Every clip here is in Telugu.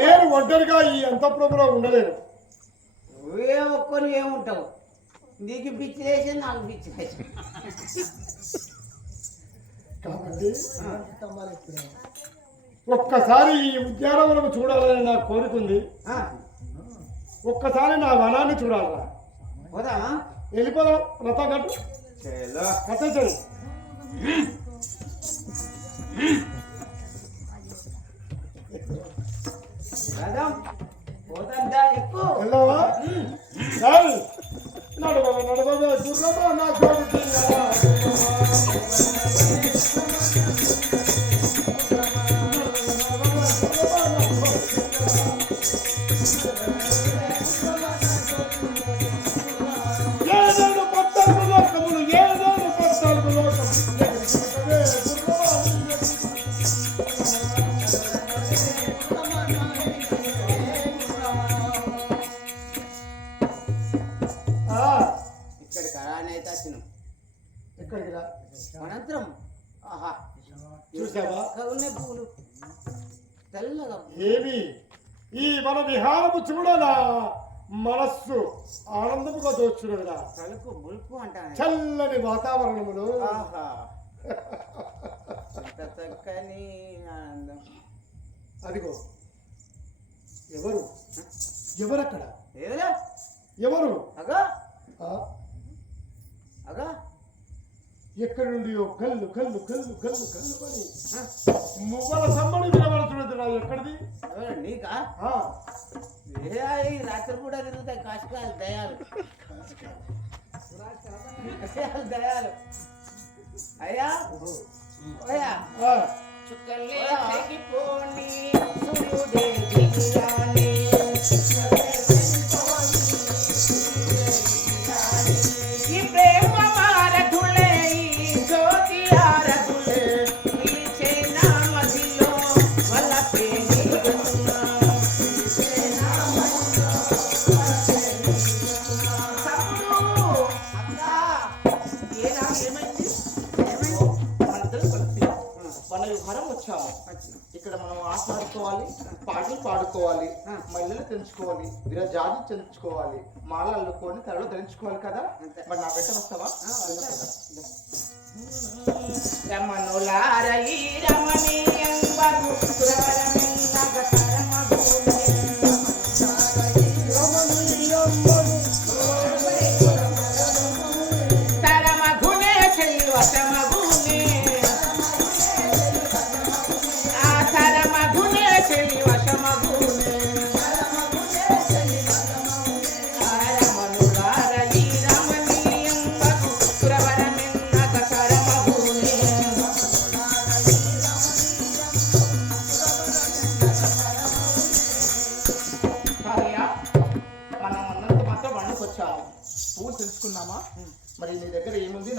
నేను ఒంటరిగా ఈ అంతఃపురంలో ఉండలేను. నువ్వే ఒక్కరు ఏముంటావు? నీకు పిచ్చి వేసి నాకు పిచ్చి వేసి కాబట్టి ఒక్కసారి ఈ ఉద్యానవనం చూడాలని నాకు కోరుకుంది ఒక్కసారి నా వనాన్ని చూడాలరా పోదామా? వెళ్ళిపోదాం రథం కట్టు నడవ నడవ గుర్రమా నా జోడు తెల్లగా ఏమి? ఈ మన విహారము చూడలా మనస్సు ఆనందముగా తలుపు ములుపు అంటాను చల్లని వాతావరణములు. చక్కని ఆనందం. అదిగో. ఎవరు? ఎవరక్కడ? ఎవరు? అగా. అగా. ఎక్కడి నుండి కళ్ళు కళ్ళు కళ్ళు కళ్ళు కళ్ళు ఆ, మువ్వల సమ్మడి వినబడుతున్నదిరా ఎక్కడిది? ఎవరు నీకా? రాత్రి కూడా తిరుగుతాయి కాశకాలు దయాలు దయాలు దయాలు అయ్యా? అయ్యా ఆ, చుక్కలే తెగిపోని సూర్యుడే పాటలు పాడుకోవాలి ఆ. మహిళలు పెంచుకోవాలి విరజాతి చెంచుకోవాలి మాల అల్లుకొని తలలో ధరించుకోవాలి కదా. మరి నా వెంట వస్తావా ఆ, వస్తా.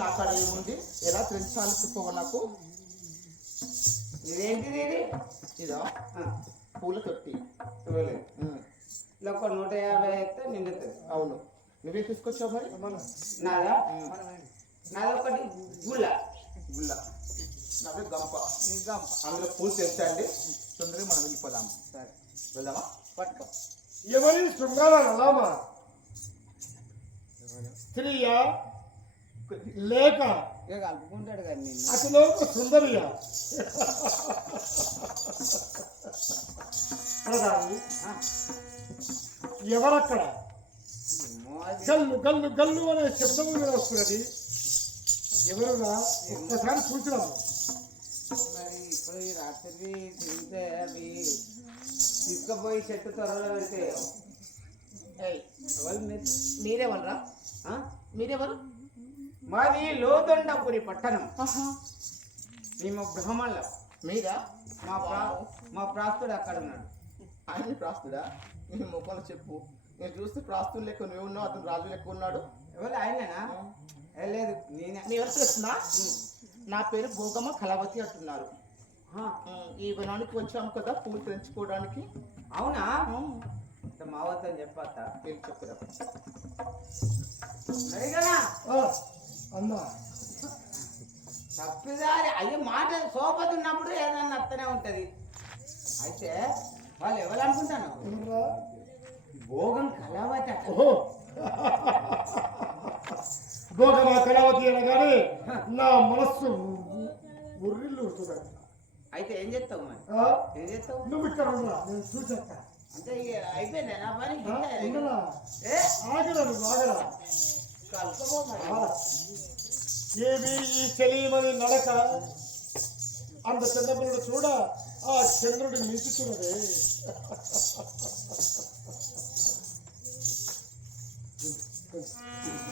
దగ్గర ఏముంది నా కాడ ఏముంది ఎలా తెలుసాలి చెప్పవ నాకు ఇదేంటిది ఇది? ఇదా? ఆ, పూల తొట్టి. ఇలా ఒక నూట యాభై అయితే నిండుతుంది. అవును. నువ్వే తీసుకొచ్చావు మరి? నాదా? నాది ఒకటి గుల్ల గుల్ల నాదే గంప. ఇంకా అందులో పూలు తెచ్చండి తొందరగా మనం వెళ్ళిపోదాం. సరే. వెళ్దామా? పట్టుకో. ఎవరి శృంగార నలామా? స్త్రీయా? లేక కలుపుకుంటాడు నిన్ను. అతిలోక సుందరియా ఎవరక్కడ. గల్లు గల్లు గల్లు అనే శబ్దము వినొస్తున్నది ఎవరునా ఒక్కసారి చూసినాము మరి ఇప్పుడు ఈ రాత్రి తింటే అవి తీసుకుపోయి చెట్టు త్వరలో పెడితే? మీరెవరా ఆ? మీరెవరు? మాది లోదొండపురి పట్టణం. మేము బ్రహ్మణులం. మీరా? మా ప్రా మా ప్రాస్తుడు అక్కడ ఉన్నాడు. ఆయన ప్రాస్తుడా? నీ ముఖంలో చెప్పు. నేను చూస్తే ప్రాస్తులు లెక్క నువ్వు ఉన్నావు అతను రాజు లెక్క ఉన్నాడు. ఎవరు? ఆయననా? ఏ లేదు నేనే. నీ ఎవరు నా పేరు భోగమ్మ కళావతి అంటున్నారు. ఈ వనానికి వచ్చాము కదా పూలు పెంచుకోవడానికి. అవునా? మా వద్ద చెప్పత్తా నేను చెప్పురా. అడిగనా ఆ, అమ్మా. తప్పిదారి అయ్యో మాట సోపతి ఉన్నప్పుడు ఏదన్నా అత్తనే ఉంటది. అయితే వాళ్ళు ఎవరు? అనుకుంటాను? భోగం కళావతి భోగమా కళావతి అనగానే నా మనస్సు అయితే ఏం చేస్తావు మరి? ఏం చేస్తావు? నువ్వు ఇక్కడ నేను చూసేస్తా. అంటే అయిపోయింది? నా పని ఆగరా నువ్వు ఆగరా. ఏమి ఈ చెలియమని నడక. అంత చంద్రపురుడు చూడ ఆ చంద్రుడు మించుతున్నదే బంగారానికి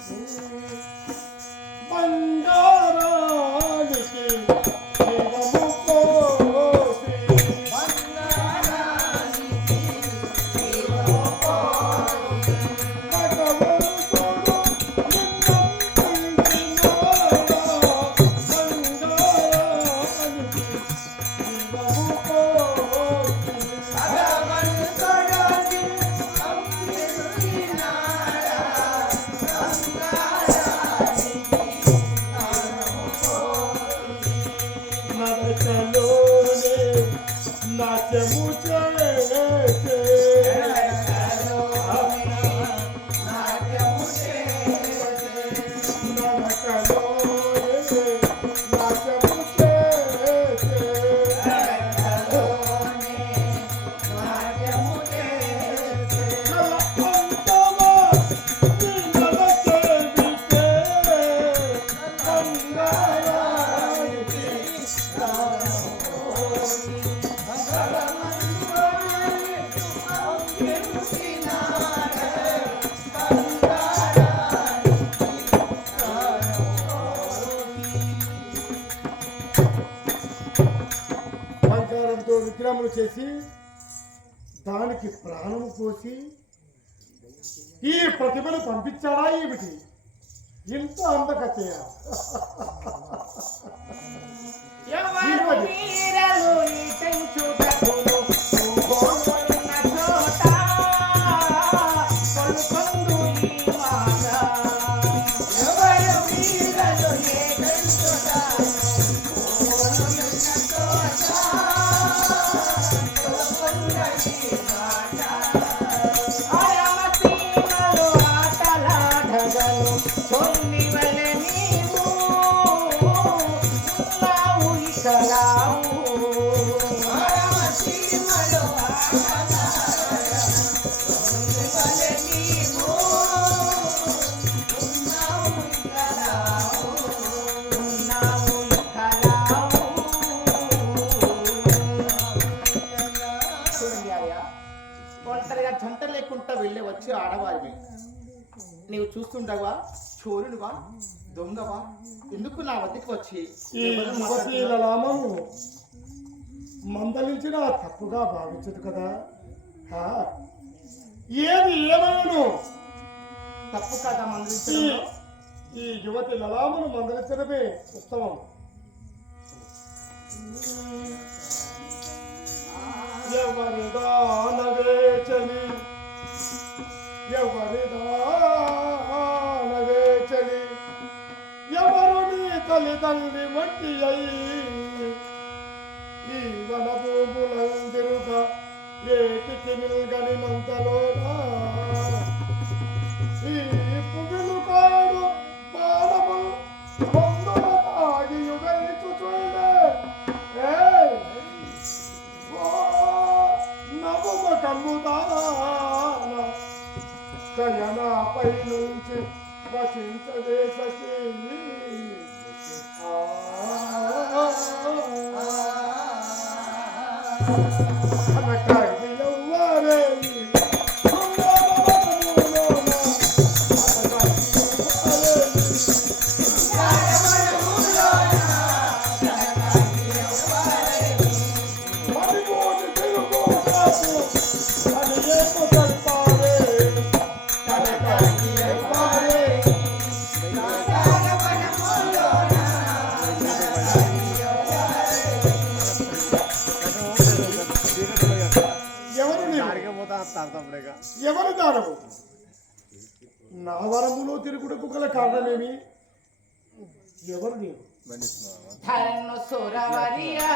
విగ్రహములు చేసి దానికి ప్రాణము పోసి ఈ ప్రతిభను పంపించాడా ఏమిటి? ఇంత అందకతయ ఎవరు ఆడవారివి నీవు చూస్తుండవా? చోరునువా? దొంగవా? ఎందుకు నా వద్దకు వచ్చి? నామము మందలించిన తప్పుగా భావించదు కదా? ఏది ఏమైనా తప్పు కదా ఈ మందలించడంలో ఈ యువతి లలామును మందలించడమే ఉత్తమం. ఎవరి దానవే வாழ்ந்து மத்தியை I'm ఎవరు దానవు నా వరములో తిరుగుడుకు గల కారణమేమి? ఎవరు నీవు? ధరణు సురవరియా